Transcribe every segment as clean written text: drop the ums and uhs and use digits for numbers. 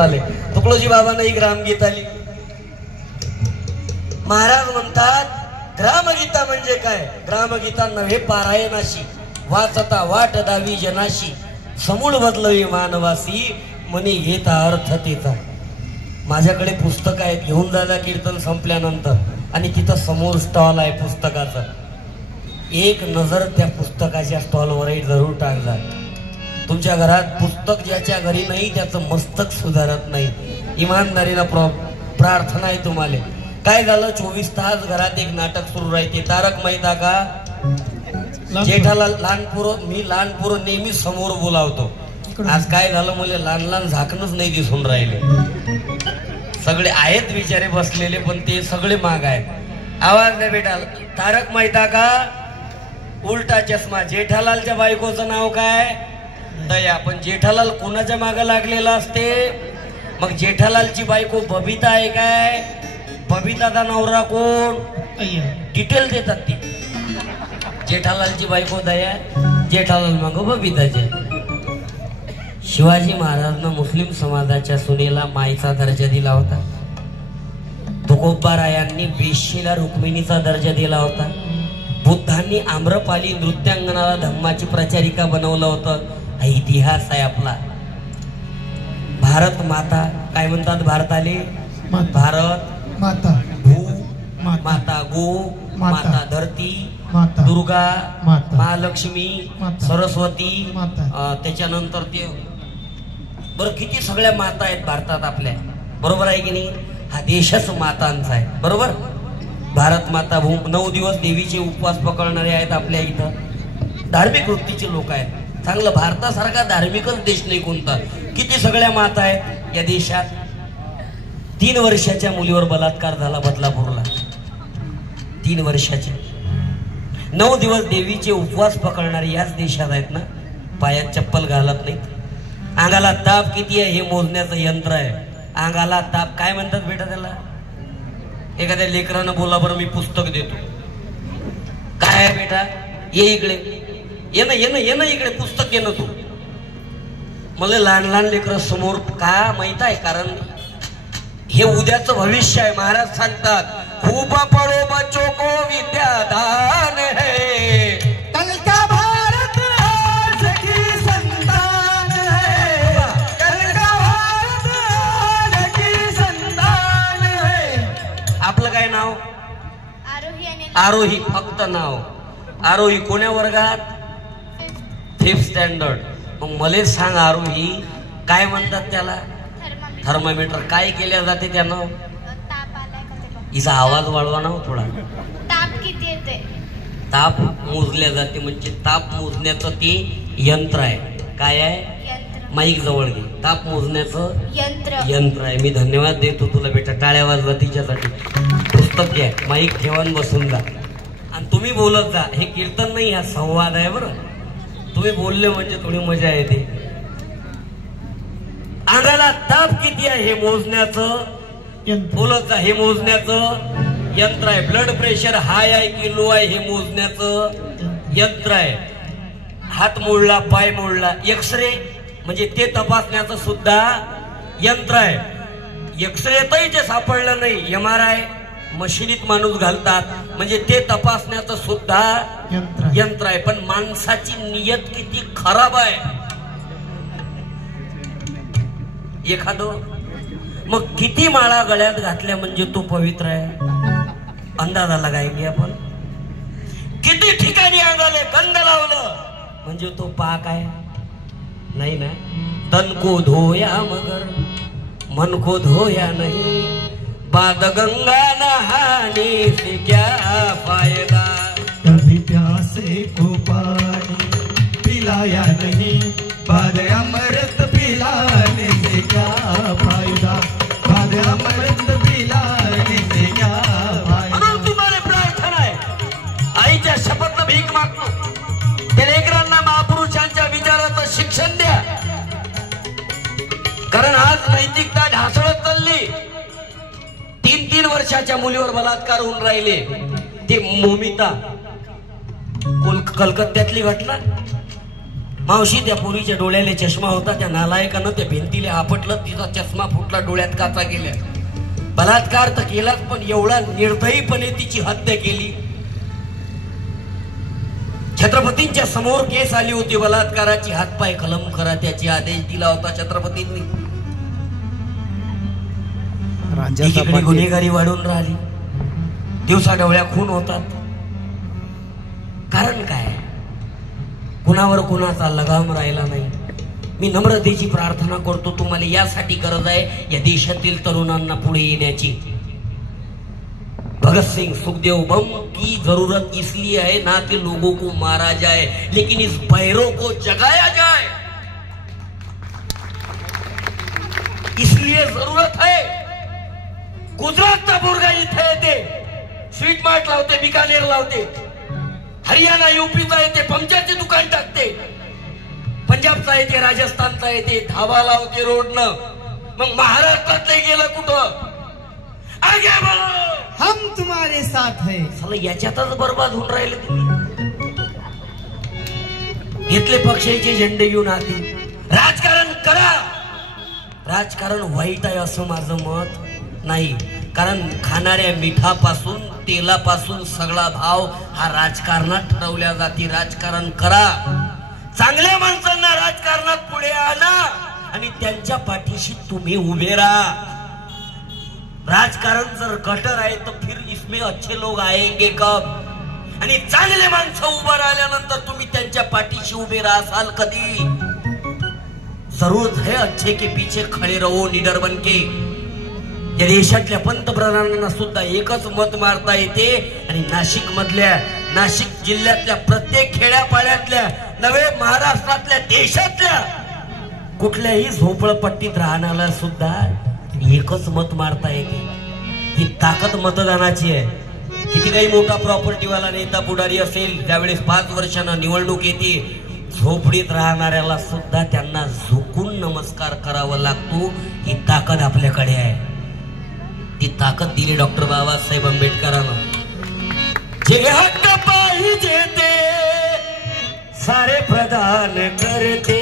तुकडोजी बाबांना ही ग्रामगीत आली. महाराज म्हणतात ग्रामगीता म्हणजे काय? ग्रामगीता नव्हे पारायणाशी, वाचता वाट दावी जनाशी, समूळ बदलवी मानवासी, मनी घेता अर्थ तिचा. माझ्याकडे पुस्तक आहेत, घेऊन जायला कीर्तन संपल्यानंतर, आणि तिथं समोर स्टॉल आहे पुस्तकाचा. एक नजर त्या पुस्तकाच्या स्टॉलवरही जरूर टाकजा. तुमच्या घरात पुस्तक ज्याच्या घरी नाही त्याचं मस्तक सुधारत नाही. इमानदारीनं प्रार्थना आहे तुम्हाला. काय झालं, 24 तास घरात एक नाटक सुरू राहते. तारक मेहता का जेठालाल. मी लहान पोरं नेहमी समोर बोलावतो. आज काय झालं, मला लहान लहान झाकणच नाही दिसून राहिले. सगळे आहेत विचारे बसलेले, पण ते सगळे माग आहेत. आवाज नाही बेटा. तारक मेहता का उलटा चष्मा. जेठालालच्या बायकोचं नाव काय? दया. पण जेठालाल कोणाच्या मागे लागलेला असते? मग जेठालालची बायको बबिता आहे काय? बबिताचा नवरा कोण? डिटेल देतात ती. जेठालालची बायको दया, जेठालाल मग बबिताचे. शिवाजी महाराजांना मुस्लिम समाजाच्या सुनेला माईचा दर्जा दिला होता. तुकोबारायांनी वेश्येला रुक्मिणीचा दर्जा दिला होता. बुद्धांनी आम्रपाली नृत्यांगनाला धम्माची प्रचारिका बनवलं होतं. हा इतिहास आहे आपला. भारत माता काय म्हणतात भारताले? भारत माता, भू माता, गो माता, धरती माता, दुर्गा माता, महालक्ष्मी माता, सरस्वती माता, त्याच्यानंतर ते बरं किती सगळ्या माता आहेत भारतात आपल्या. बरोबर आहे की नाही? हा देशच मातांचा आहे. बरोबर. भारत माता भू. 9 दिवस देवीचे उपवास पकडणारे आहेत आपल्या इथं. धार्मिक वृत्तीचे लोक आहेत. चांगलं. भारतासारखा धार्मिकच देश नाही कोणता. किती सगळ्या माता आहेत या देशात. 3 वर्षाच्या मुलीवर बलात्कार झाला बदलापूरला. 3 वर्षाचे. 9 दिवस देवीचे उपवास पकडणारे याच देशात आहेत ना. पायात चप्पल घालत नाहीत. अंगाला ताप किती आहे हे मोजण्याचं यंत्र आहे. अंगाला ताप काय म्हणतात बेटा त्याला? एखाद्या लेकरानं बोला बरं मी पुस्तक देतो. काय आहे बेटा? ये इकडे. ये ना इकडे पुस्तक ये ना तू. मला लहान लहान लेकर समोर का माहित आहे? कारण हे उद्याचं भविष्य आहे. महाराज सांगतात खूप पळो बच्चों को विद्यादान है, कल का भारत आज की संतान है, कल का भारत आज की संतान है. आपलं काय नाव? आरोही. फक्त नाव आरोही. कोण्या वर्गात? 5th standard. मग मला सांग आरोही काय म्हणतात त्याला? थर्मामीटर. काय केल्या जाते त्यानं? हिचा आवाज वाढवा ना थोडा. ताप किती येते? ताप मोजल्या जाते. म्हणजे ताप मोजण्याचं ते यंत्र आहे. काय आहे? माईक जवळ घे. ताप मोजण्याचं यंत्र आहे. मी धन्यवाद देतो तुला बेटा. टाळ्या वाजवा तिच्यासाठी. पुस्तक घ्या, माईक ठेवून बसून जा आणि तुम्ही बोलत जा. हे कीर्तन नाही, हा संवाद आहे. बरं तुम्ही बोलले म्हणजे थोडी मजा येते. अंगाला ताप किती आहे हे मोजण्याचं बोलत जा. हे मोजण्याचं यंत्र आहे. ब्लड प्रेशर हाय आहे की लो आहे हे मोजण्याचं यंत्र आहे. हात मोडला, पाय मोडला, एक्सरे म्हणजे ते तपासण्याचं सुद्धा यंत्र आहे. एक्सरेतही जे सापडलं नाही, MRI मशिनीत माणूस घालतात म्हणजे ते तपासण्याचं सुद्धा यंत्र आहे. पण माणसाची नियत किती खराब आहे. एखादं मग किती माळा गळ्यात घातल्या म्हणजे तो पवित्र आहे? अंदाजाला काय की आपण किती ठिकाणी अंगाले गंध लावलं म्हणजे तो पाक आहे? नाही ना. तन को धोया मगर मन को धोया नहीं, बाद गंगा नहाने से क्या फायदा. कभी प्यासे को पानी पिलाया नहीं, बाद अमृत पिलाने से क्या फायदा, बाद अमृत पिलाने से क्या फायदा. म्हणून तुम्हाला प्रार्थना आहे. आईच्या शपथनं भीक मागतो. त्या लेकरांना महापुरुषांच्या विचाराचं शिक्षण द्या. कारण आज नैतिकता ढासळत चालली. 3 वर्षाच्या मुलीवर बलात्कार होऊन राहिले. ते मोमिता कलकत्त्यातली घटना. मावशी त्या पोरीच्या डोळ्याला चष्मा होता, त्या नालायकानं त्या भिंतीला आपटलं, तिचा चष्मा फुटला, डोळ्यात काचा गेल्या. बलात्कार तर केलाच, पण एवढा निर्दयीपणे तिची हत्या केली. छत्रपतींच्या समोर केस आली होती बलात्काराची, हातपाय कलम करा त्याची आदेश दिला होता छत्रपतींनी. एकीकडे गुन्हेगारी वाढून राहिली, दिवसा डोळ्या खून होतात. कारण काय? कुणावर कुणाचा लगाम राहिला नाही. मी नम्रतेची प्रार्थना करतो, तुम्हाला यासाठी गरज आहे या देशातील तरुणांना पुढे येण्याची. भगत सिंह, सुखदेव, बम की जरूरत इसलिए है ना कि लोगों को मारा जाए, लेकिन इस पैरों को जगाया जाए, इसलिए जरूरत है. गुजरातचा पोरगा इथे येते, स्वीट मार्ट लावते, बिकानेर लावते, हरियाणा यूपीचा येते, पंचाचे दुकान टाकते, पंजाबचा येते, राजस्थानचा येते, धाबा लावते रोडनं. मग महाराष्ट्रातले गेलं कुठं? आगे बढ़ो, हम तुम्हारे साथ है. साला याच्यातच बर्बाद होऊन राहिले तुम्ही. घेतले पक्षाचे झेंडे घेऊन आधी. राजकारण करा, राजकारण वाईट आहे असं माझं मत नाही. कारण खाणाऱ्या मिठापासून तेलापासून सगळा भाव हा राजकारणात ठरवल्या जाते. राजकारण करा, चांगल्या माणसांना राजकारणात पुढे आणा आणि त्यांच्या पाठीशी तुम्ही उभे राहा. राजकारण जर गटर आहे तर फिर इसमें अच्छे लोग आएंगे कब? आणि चांगले माणसं उभं राहिल्यानंतर तुम्ही त्यांच्या पाठीशी उभे राहाल कधी? जरूरत है अच्छे के पीछे खडे रहो निडर बनके. या देशातल्या पंतप्रधानांना सुद्धा एकच मत मारता येते आणि नाशिक जिल्ह्यातल्या प्रत्येक खेड्यापाड्यातल्या नवे महाराष्ट्रातल्या देशातल्या कुठल्याही झोपडपट्टीत राहणाऱ्याला सुद्धा एकच मत मारता येते. ही ताकद मतदानाची आहे. किती काही मोठा प्रॉपर्टीवाला नेता पुढारी असेल, त्यावेळेस 5 वर्षांना निवडणूक येते, झोपडीत राहणाऱ्याला सुद्धा त्यांना झुकून नमस्कार करावा लागतो. ही ताकद आपल्याकडे आहे. ती ताकद दिली डॉक्टर बाबासाहेब आंबेडकरांना. जे हक्क पाहिजे ते सारे प्रदान करते.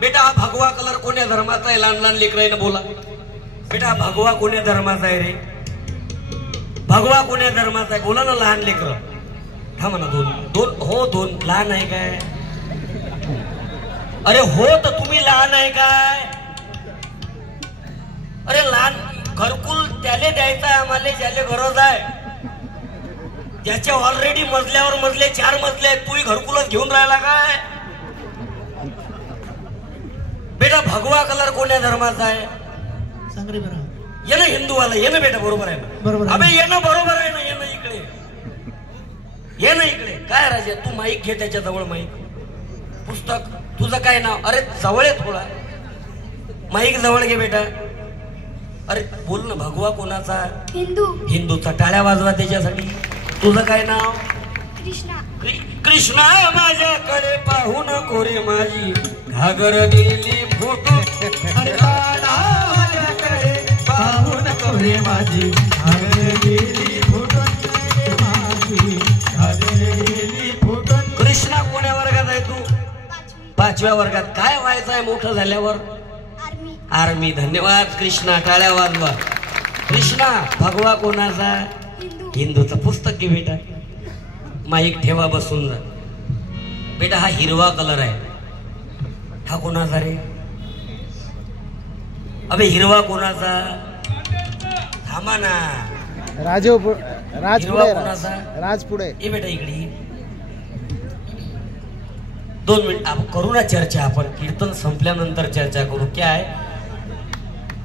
बेटा हा भगवा कलर कोण्या धर्माचा आहे? लहान लहान लेकरांना बोला, बेटा हा भगवा कोण्या धर्माचा आहे रे? भगवा कोण्या धर्माचा आहे? बोला ना लहान लेकर. थांबा ना, दोन हो, 2 लहान आहे काय? अरे हो, तर तुम्ही लहान आहे काय? अरे लहान घरकुल त्याले द्यायचं आहे आम्हाला ज्याले गरज आहे. ज्याच्या ऑलरेडी मजल्यावर मजले 4 मजले आहेत, तूही घरकुलच घेऊन राहिला काय? बेटा भगवा कलर कोण्या धर्माचा आहे? सांग रे बरं. ये ना हिंदूवाला, ये ना बेटा, बरोबर आहे बरोबर. अबे ये ना, बरोबर आहे ना, ये ना इकडे, ये ना इकडे. काय राजा, तू माईक घे, त्याच्या जवळ माईक, पुस्तक. तुझं काय नाव? अरे जवळ आहे थोडा, माईक जवळ घे बेटा. अरे बोल ना, भगवा कोणाचा? हिंदू. हिंदूचा. टाळ्या वाजवा त्याच्यासाठी. तुझं काय नाव? कृष्णा. कृष्णा माझ्याकडे पाहू नको रे माझी घागर गेली फोटो. माझ्याकडे पाहू नको रे माझी घागर गेली फोटो. कृष्णा कोण्या वर्गात आहे तू? 5व्या वर्गात. काय व्हायचं आहे मोठं झाल्यावर? आर्मी. धन्यवाद कृष्णा, टाळ्या वाजवा. कृष्णा भगवा कोणाचा? हिंदूचा. पुस्तक घे बेटा, माईक ठेवा, बसून जा. बेटा हा हिरवा कलर आहे, हा कोणाचा रे? अबे हिरवा कोणाचा? थांबा ना, राज पुढे. राज पुढे. ये बेटा इकडे. 2 मिनिट आपण करू ना चर्चा. आपण कीर्तन संपल्यानंतर चर्चा करू. क्या आहे?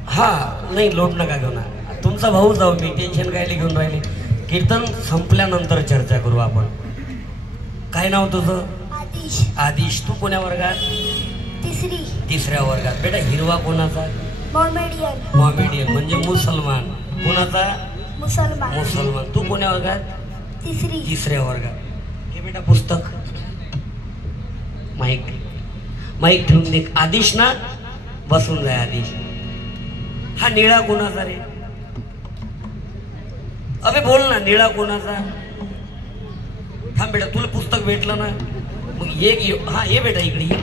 हा नाही लोट नका घेऊ ना. तुमचा भाऊ जाऊ, मी टेन्शन काय घेऊन राहिले. कीर्तन संपल्यानंतर चर्चा करू आपण. काय नाव तुझं? आदिश. आदिश. तू कोण्या वर्गात? तिसऱ्या वर्गात. बेटा हिरवा कोणाचा? मॉमेडियन म्हणजे मुसलमान. कोणाचा? मुसलमान. तू कोण्या वर्गात? तिसऱ्या वर्गात. हे बेटा पुस्तक. माईक ठेवून दे. आदिश ना, बसून जाय आदिश. हा निळा कोणाचा रे? अबे बोल ना, निळा कोणाचा? थांब बेटा, तुला पुस्तक भेटलं ना. मग एक हा ये बेटा इकडे ये.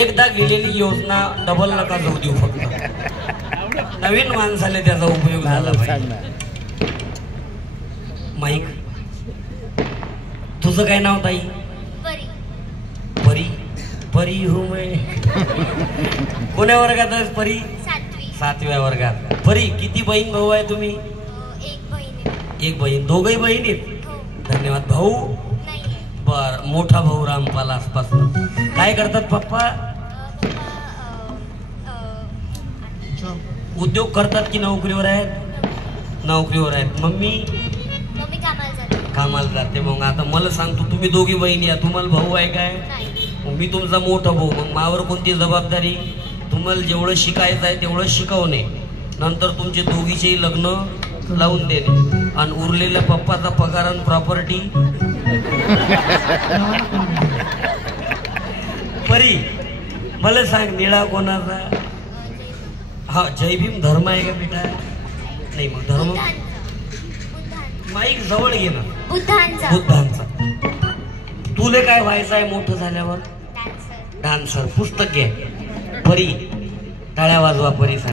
एकदा गेलेली योजना डबल नका जाऊ देऊ. फक्त नवीन माणसाला त्याचा उपयोग झाला पाहिजे. माईक. तुझं काय नाव ताई? परी. परी हो मैं. कोण्या वर्गात आहेस परी? 7व्या वर्गात. परी किती बहीण भाऊ आहे तुम्ही? एक बहीण. दोघही बहीण आहेत. धन्यवाद. भाऊ? बर. मोठा भाऊ रामपाल आसपासून. काय करतात पप्पा? उद्योग करतात की नोकरीवर आहेत? नोकरीवर आहेत. मम्मी? कामाला जाते. मग आता मला सांगतो, तुम्ही दोघी बहिणी या, तुम्हाला भाऊ आहे काय? मी तुमचा मोठा भाऊ. मग मावर कोणती जबाबदारी? तुम्हाला जेवढं शिकायचं आहे तेवढं शिकवणे, नंतर तुमचे दोघीचेही लग्न लावून देणे, आणि उरलेल्या पप्पाचा पगार आणि प्रॉपर्टी. परी मला सांग, निळा कोणाचा? हा जय भीम धर्म आहे का बेटा? नाही. मग धर्म माईक जवळ घे ना. बुद्धांचा. तुले काय व्हायचं आहे मोठं झाल्यावर? डान्सर. पुस्तक घे. परी टाळ्या वाजवा. परी